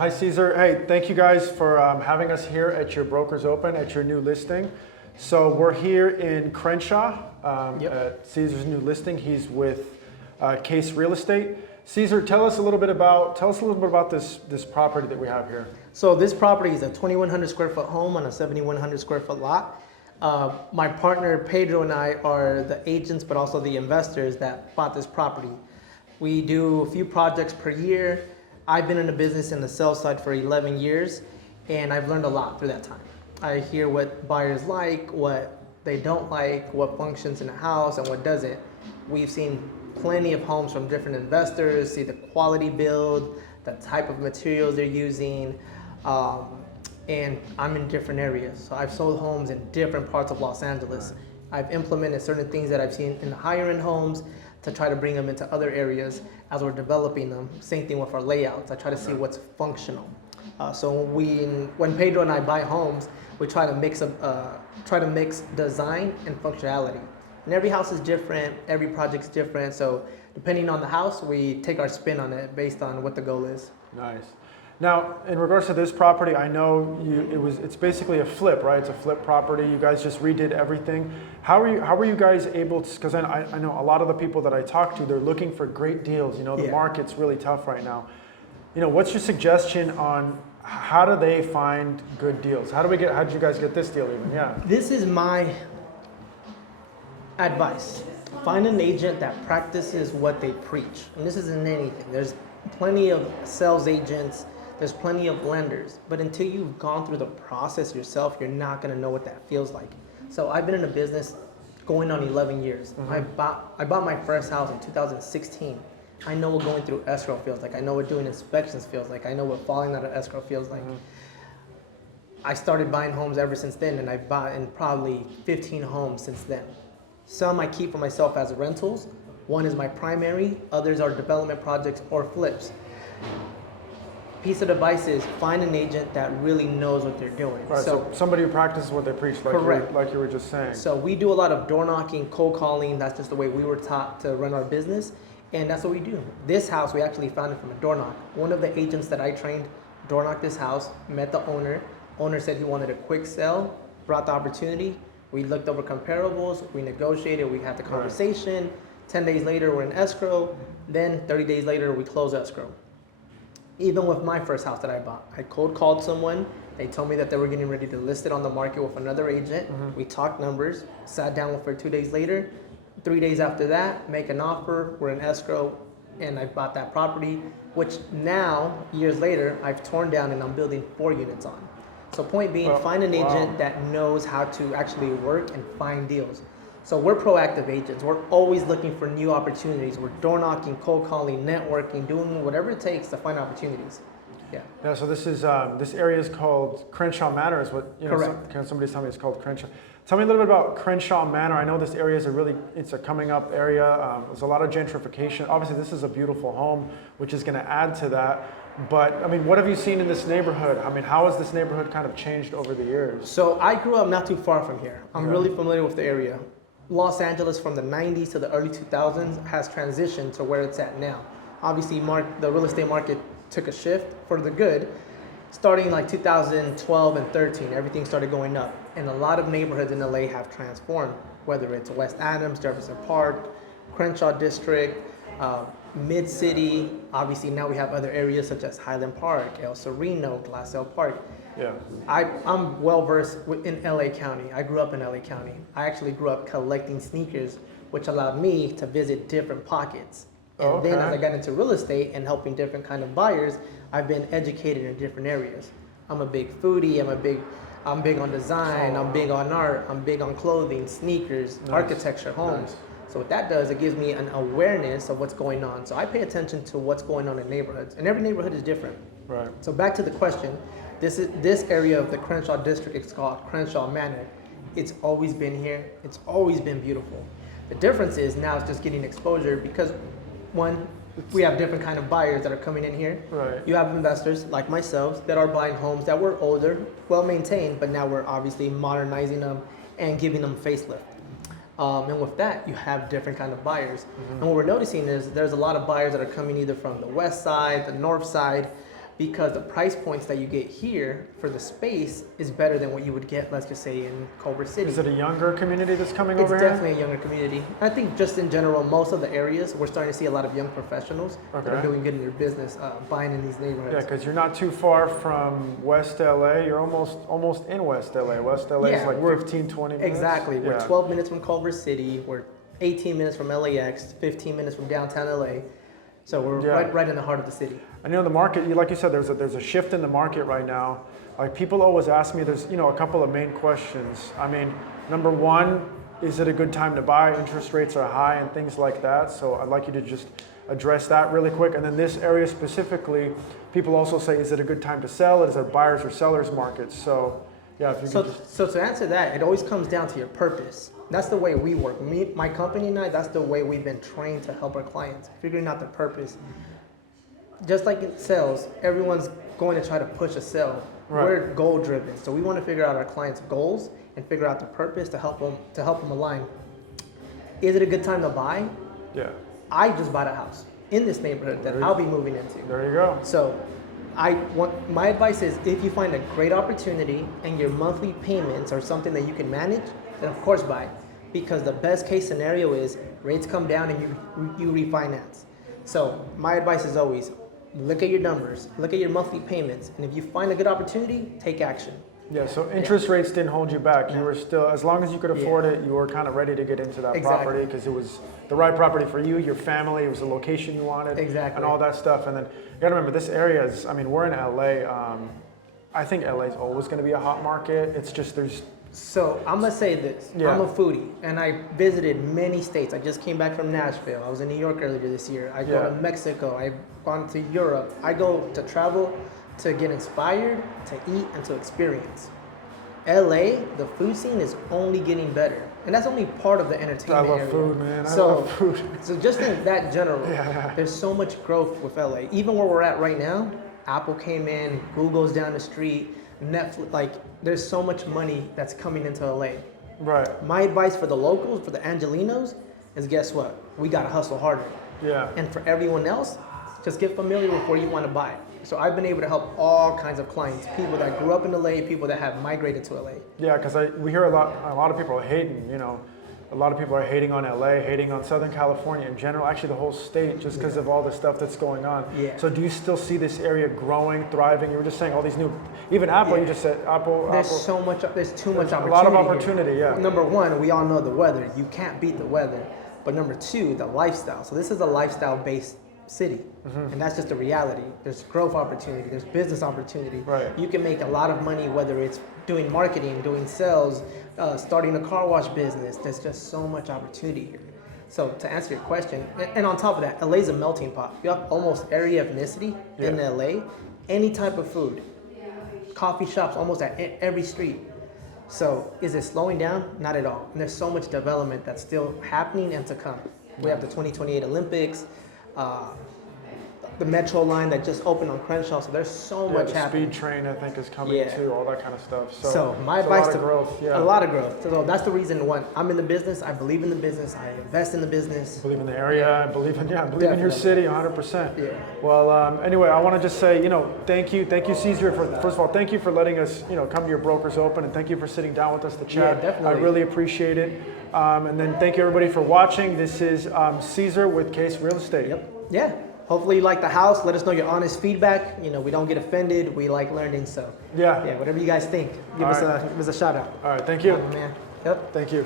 Hi, Cesar. Hey, thank you guys for having us here at your Brokers Open at your new listing. So we're here in Crenshaw at Cesar's new listing. He's with Kase Real Estate. Cesar, tell us a little bit about this property that we have here. So this property is a 2,100 square foot home on a 7,100 square foot lot. My partner Pedro and I are the agents, but also the investors that bought this property. We do a few projects per year. I've been in the business in the sales side for 11 years, and I've learned a lot through that time. I hear what buyers like, what they don't like, what functions in a house and what doesn't. We've seen plenty of homes from different investors, see the quality build, the type of materials they're using, and I'm in different areas. So I've sold homes in different parts of Los Angeles. I've implemented certain things that I've seen in the higher end homes to try to bring them into other areas as we're developing them. Same thing with our layouts. I try to see what's functional. So when Pedro and I buy homes, we try to mix design and functionality. And every house is different, every project's different. So depending on the house, we take our spin on it based on what the goal is. Nice. Now, in regards to this property, I know it's basically a flip, right? It's a flip property. You guys just redid everything. How were you guys able to, because I know a lot of the people that I talk to, they're looking for great deals. You know, the market's really tough right now. You know, what's your suggestion on how do they find good deals? How did you guys get this deal even? Yeah. This is my advice. Find an agent that practices what they preach. And this isn't anything. There's plenty of sales agents. There's plenty of lenders, but until you've gone through the process yourself, you're not gonna know what that feels like. So I've been in the business going on 11 years. Mm-hmm. I bought my first house in 2016. I know what going through escrow feels like. I know what doing inspections feels like. I know what falling out of escrow feels like. Mm-hmm. I started buying homes ever since then, and I've bought in probably 15 homes since then. Some I keep for myself as rentals. One is my primary, others are development projects or flips. Piece of advice is find an agent that really knows what they're doing. Right, so somebody who practices what they preach, like you were just saying. So we do a lot of door knocking, cold calling. That's just the way we were taught to run our business, and that's what we do. This house, we actually found it from a door knock. One of the agents that I trained door knocked this house, met the owner. Owner said he wanted a quick sale, brought the opportunity. We looked over comparables, we negotiated, we had the conversation. Right. 10 days later, we're in escrow. Then 30 days later, we close escrow. Even with my first house that I bought, I cold called someone. They told me that they were getting ready to list it on the market with another agent. Mm-hmm. We talked numbers, sat down with her 2 days later. 3 days after that, make an offer, we're in escrow, and I bought that property, which now, years later, I've torn down and I'm building 4 units on. So point being, find an agent that knows how to actually work and find deals. So we're proactive agents. We're always looking for new opportunities. We're door knocking, cold calling, networking, doing whatever it takes to find opportunities. Yeah. Yeah. So this area is called Crenshaw Manor. Is what Correct. Somebody's telling me it's called Crenshaw. Tell me a little bit about Crenshaw Manor. I know this area is it's a coming up area. There's a lot of gentrification. Obviously, this is a beautiful home, which is going to add to that. But I mean, what have you seen in this neighborhood? I mean, how has this neighborhood kind of changed over the years? So I grew up not too far from here. I'm really familiar with the area. Los Angeles from the 90s to the early 2000s has transitioned to where it's at now. Obviously, the real estate market took a shift for the good. Starting like 2012 and 13, everything started going up. And a lot of neighborhoods in LA have transformed, whether it's West Adams, Jefferson Park, Crenshaw District, Mid-City. Obviously, now we have other areas such as Highland Park, El Sereno, Glassell Park. Yeah. I'm well versed in LA County. I grew up in LA County. I actually grew up collecting sneakers, which allowed me to visit different pockets. And then as I got into real estate and helping different kind of buyers, I've been educated in different areas. I'm a big foodie. I'm big on design. I'm big on art. I'm big on clothing, sneakers, architecture, homes. So what that does, it gives me an awareness of what's going on. So I pay attention to what's going on in neighborhoods, and every neighborhood is different. Right. So back to the question. This area of the Crenshaw district is called Crenshaw Manor. It's always been here. It's always been beautiful. The difference is now it's just getting exposure because one, we have different kind of buyers that are coming in here. Right. You have investors like myself that are buying homes that were older, well maintained, but now we're obviously modernizing them and giving them facelift. And with that, you have different kind of buyers. Mm-hmm. And what we're noticing is there's a lot of buyers that are coming either from the west side, the north side, because the price points that you get here for the space is better than what you would get, let's just say, in Culver City. Is it a younger community that's coming It's over here? definitely a younger community. I think just in general, most of the areas, we're starting to see a lot of young professionals that are Okay. doing good in their business, buying in these neighborhoods. Yeah, because you're not too far from West LA. You're almost in West LA. West LA is Yeah, like we're- 15, 20 minutes. Exactly. We're Yeah. 12 minutes from Culver City. We're 18 minutes from LAX, 15 minutes from downtown LA. So we're Yeah. right in the heart of the city. I know the market, like you said, there's a shift in the market right now. Like people always ask me, there's a couple of main questions. I mean, number one, is it a good time to buy? Interest rates are high and things like that. So I'd like you to just address that really quick. And then this area specifically, people also say, is it a good time to sell? Is it a buyer's or seller's market? So yeah, if you could just. So to answer that, it always comes down to your purpose. That's the way we work. My company and I, that's the way we've been trained to help our clients, figuring out the purpose. Just like in sales, everyone's going to try to push a sale. Right. We're goal driven, so we want to figure out our clients' goals and figure out the purpose to help them align. Is it a good time to buy? Yeah, I just bought a house in this neighborhood that I'll be moving into. there you go. So my advice is if you find a great opportunity and your monthly payments are something that you can manage, then of course buy. Because the best case scenario is rates come down and you refinance. So my advice is always look at your numbers, look at your monthly payments, and if you find a good opportunity, take action. Yeah, so interest rates didn't hold you back. You were still, as long as you could afford it, you were kind of ready to get into that Exactly. property because it was the right property for you, your family, it was the location you wanted, Exactly. and all that stuff. And then you gotta remember, this area is, I mean, we're in LA. I think LA is always gonna be a hot market. It's just, So I'm gonna say this. Yeah. I'm a foodie, and I visited many states. I just came back from Nashville. I was in New York earlier this year. I go Yeah. to Mexico. I've gone to Europe. I go to travel to get inspired, to eat, and to experience. LA, the food scene is only getting better, and that's only part of the I entertainment love area. food, man. I So, love food. so just in that general, Yeah. there's so much growth with LA. Even where we're at right now, Apple came in, Google's down the street, Netflix. Like, there's so much money that's coming into LA. Right, My advice for the locals, for the Angelinos, is guess what? We gotta hustle harder. yeah. And for everyone else, just get familiar with where you want to buy. So I've been able to help all kinds of clients, people that grew up in LA, people that have migrated to LA. Yeah, because we hear a lot of people are hating, a lot of people are hating on LA, hating on Southern California in general, actually the whole state, just because of all the stuff that's going on. Yeah. So do you still see this area growing, thriving? You were just saying all these new, even Apple, Yeah. you just said Apple. There's Apple. there's too much a opportunity. lot of here. opportunity, yeah. Number one, we all know the weather. You can't beat the weather. But number two, the lifestyle. So this is a lifestyle-based city, and that's just the reality. There's growth opportunity. There's business opportunity. Right. You can make a lot of money whether it's doing marketing, doing sales, starting a car wash business. There's just so much opportunity here. So to answer your question, and on top of that, LA's a melting pot. You have almost every ethnicity in Yeah. LA, any type of food. Coffee shops almost at every street. So is it slowing down? Not at all. And there's so much development that's still happening and to come. We have the 2028 Olympics, the metro line that just opened on Crenshaw. So there's so Yeah, much the happening. speed train, I think, is coming Yeah. too, all that kind of stuff. So my it's advice a lot to of growth, yeah. a lot of growth. So that's the reason one, I'm in the business. I believe in the business. I invest in the business. Believe in the area, I believe in your Definitely. city 100%. Yeah. Well, anyway, I want to just say, thank you, Cesar, first of all, thank you for letting us, come to your Brokers Open, and thank you for sitting down with us to chat. Yeah, definitely. I really appreciate it. And then thank you everybody for watching. This is Cesar with Kase Real Estate. Yep. Yeah. Hopefully you like the house. Let us know your honest feedback. We don't get offended. We like learning. So Yeah. whatever you guys think, give All us right. a shout out. All right, thank you. Man. Yep. Thank you.